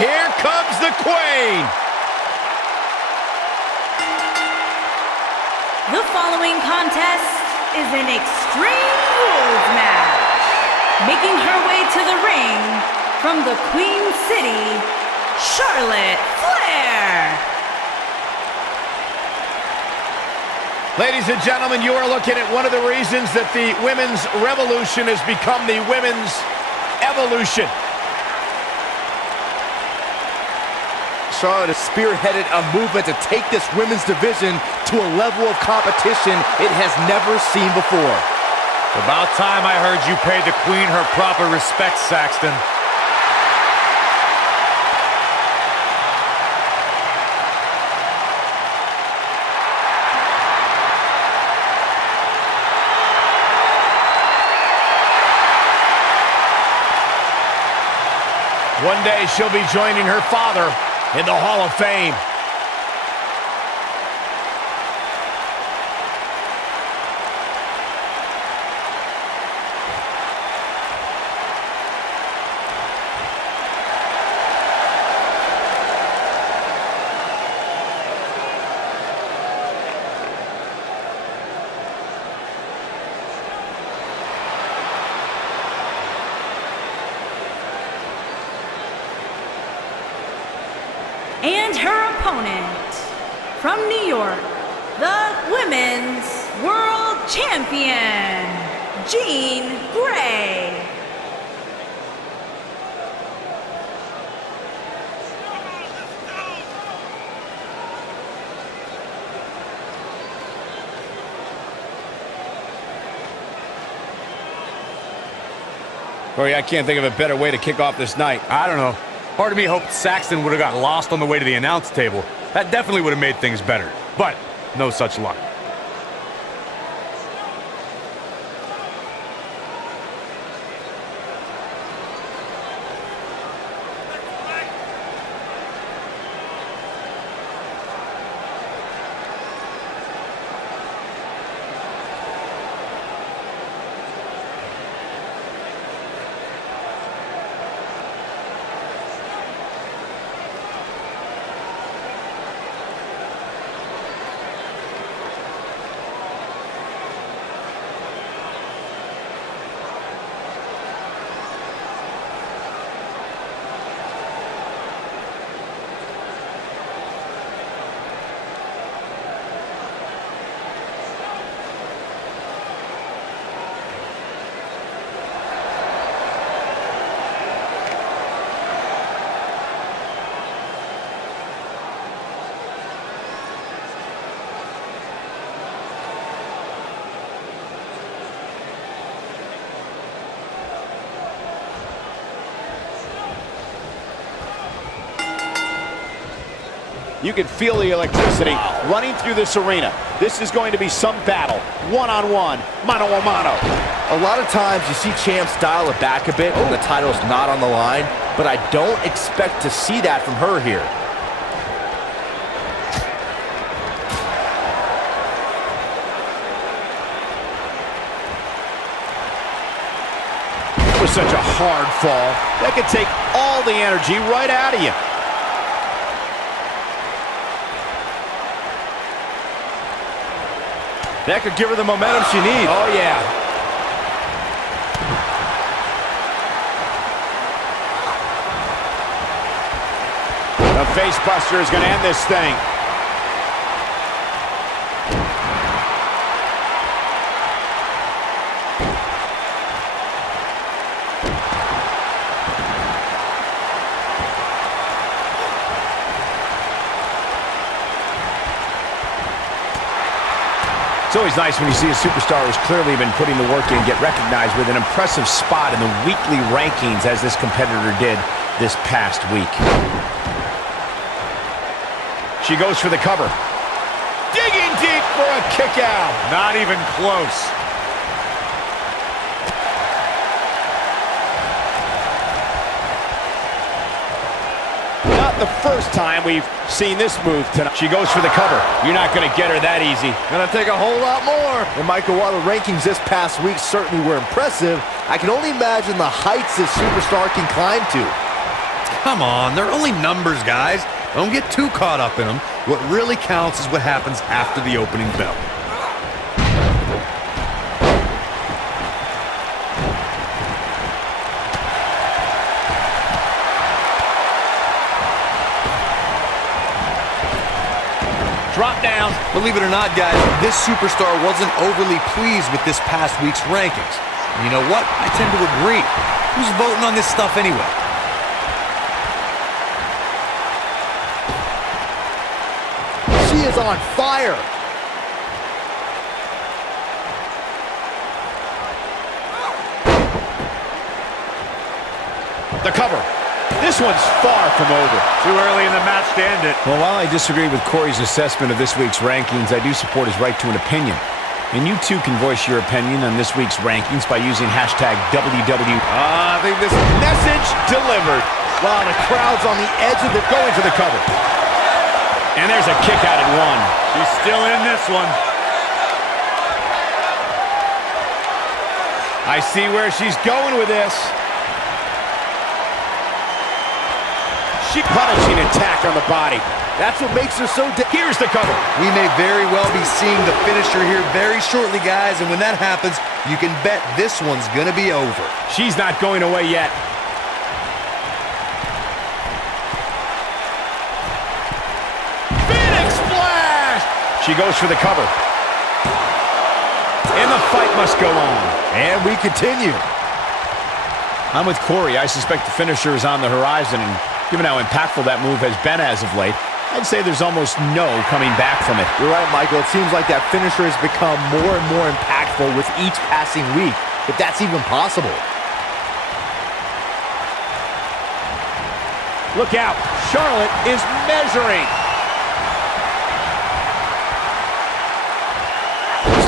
Here comes the Queen. The following contest is an Extreme Rules match. Making her way to the ring from the Queen City, Charlotte Flair. Ladies and gentlemen, you are looking at one of the reasons that the women's revolution has become the women's evolution. Charlotte has spearheaded a movement to take this women's division to a level of competition it has never seen before. About time I heard you pay the Queen her proper respect, Saxton. One day she'll be joining her father in the Hall of Fame. And her opponent, from New York, the Women's World Champion, Jean Grey. Corey, I can't think of a better way to kick off this night. I don't know. Part of me hoped Saxton would have got lost on the way to the announce table. That definitely would have made things better. But no such luck. You can feel the electricity running through this arena. This is going to be some battle, one-on-one, mano-a-mano. A lot of times you see champs dial it back a bit when the title's not on the line, but I don't expect to see that from her here. It was such a hard fall. That could take all the energy right out of you. That could give her the momentum she needs. Oh, yeah. The face buster is going to end this thing. It's always nice when you see a superstar who's clearly been putting the work in get recognized with an impressive spot in the weekly rankings as this competitor did this past week. She goes for the cover. Digging deep for a kick out. Not even close. Not the first time we've seen this move tonight. She goes for the cover. You're not going to get her that easy. Gonna take a whole lot more. And Michael, while the rankings this past week certainly were impressive, I can only imagine the heights this superstar can climb to. come on. They're only numbers, guys. Don't get too caught up in them. What really counts is what happens after the opening bell. Drop down. Believe it or not, guys, this superstar wasn't overly pleased with this past week's rankings. And you know what? I tend to agree. Who's voting on this stuff anyway? She is on fire. The cover. This one's far from over. Too early in the match to end it. Well, while I disagree with Corey's assessment of this week's rankings, I do support his right to an opinion. And you too can voice your opinion on this week's rankings by using hashtag WWE. I think this message delivered. Wow, the crowd's on the edge of the Going for the cover. And there's a kick out at one. She's still in this one. I see where she's going with this. She punishing attack on the body. That's what makes her so Here's the cover. We may very well be seeing the finisher here very shortly, guys, and when that happens, you can bet this one's gonna be over. She's not going away yet. Phoenix Splash! She goes for the cover. And the fight must go on. And we continue. I'm with Corey. I suspect the finisher is on the horizon, and given how impactful that move has been as of late, I'd say there's almost no coming back from it. You're right, Michael. It seems like that finisher has become more and more impactful with each passing week, if that's even possible. Look out. Charlotte is measuring.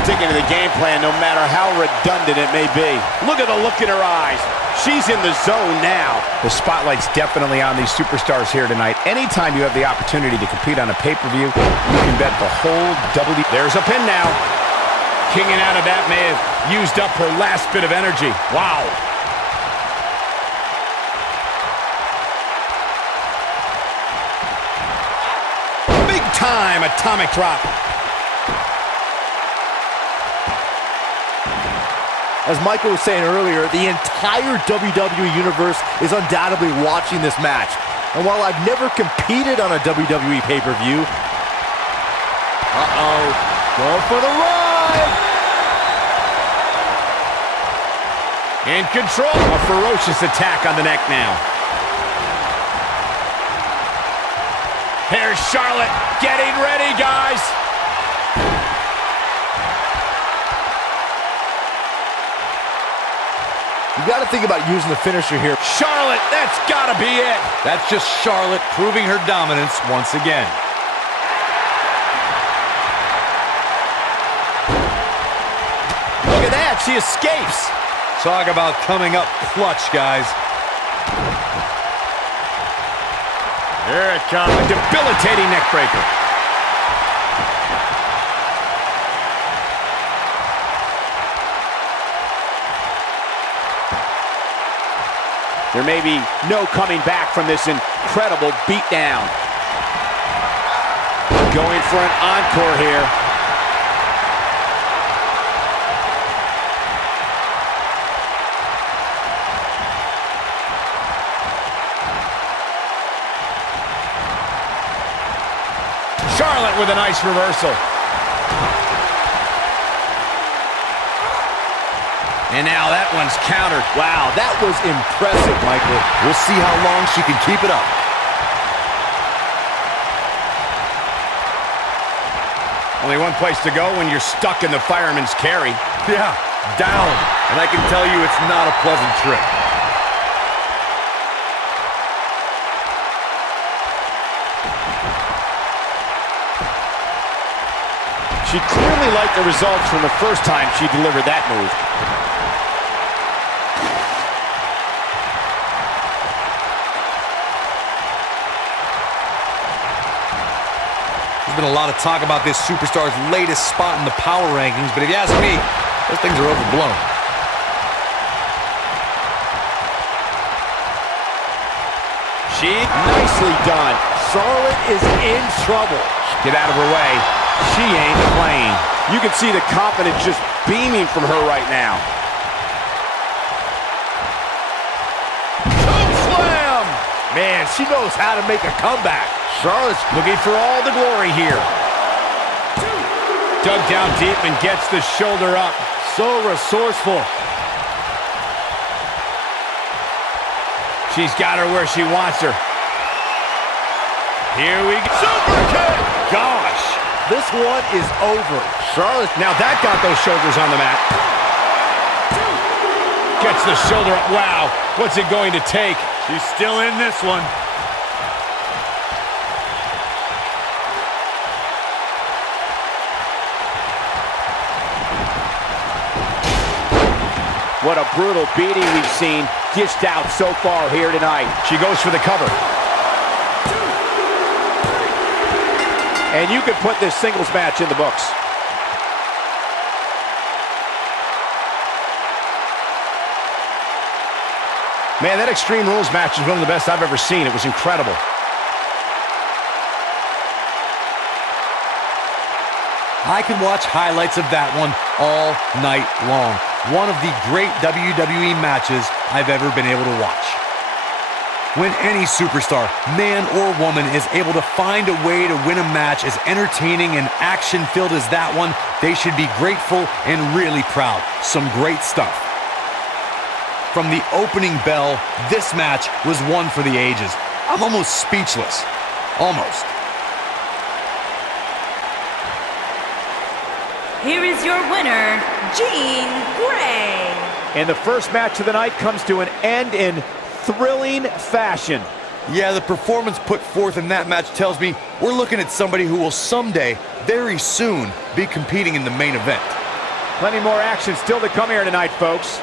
Sticking to the game plan no matter how redundant it may be. Look at the look in her eyes. She's in the zone now. The spotlight's definitely on these superstars here tonight. Anytime you have the opportunity to compete on a pay-per-view, you can bet the whole WWE. There's a pin now. Kicking out of that may have used up her last bit of energy. Wow. Big time atomic drop. As Michael was saying earlier, the entire WWE Universe is undoubtedly watching this match. And while I've never competed on a WWE pay-per-view... Going for the ride! In control. A ferocious attack on the neck now. Here's Charlotte getting ready, guys. You got to think about using the finisher here. Charlotte, that's got to be it. That's just Charlotte proving her dominance once again. Look at that, she escapes. Talk about coming up clutch, guys. Here it comes. A debilitating neck breaker. There may be no coming back from this incredible beatdown. Going for an encore here. Charlotte with a nice reversal. And now that one's countered. Wow, that was impressive, Michael. We'll see how long she can keep it up. Only one place to go when you're stuck in the fireman's carry. Yeah, down. And I can tell you it's not a pleasant trip. She clearly liked the results from the first time she delivered that move. There's been a lot of talk about this superstar's latest spot in the power rankings, but if you ask me, those things are overblown. She Nicely done. Charlotte is in trouble. Get out of her way. She ain't playing. You can see the confidence just beaming from her right now. Slam! Man, she knows how to make a comeback. Charlotte's looking for all the glory here. Dug down deep and gets the shoulder up. So resourceful. She's got her where she wants her. Here we go. Super kick! Gosh! This one is over. Charlotte, now that got those shoulders on the mat. Gets the shoulder up. Wow, what's it going to take? She's still in this one. What a brutal beating we've seen dished out so far here tonight. She goes for the cover. And you can put this singles match in the books. Man, that Extreme Rules match is one of the best I've ever seen. It was incredible. I can watch highlights of that one all night long. One of the great WWE matches I've ever been able to watch. When any superstar, man or woman, is able to find a way to win a match as entertaining and action-filled as that one, they should be grateful and really proud. Some great stuff. From the opening bell, this match was one for the ages. I'm almost speechless. Almost. Here is your winner, Jean Grey. And the first match of the night comes to an end in thrilling fashion. Yeah, the performance put forth in that match tells me we're looking at somebody who will someday, very soon, be competing in the main event. Plenty more action still to come here tonight, folks.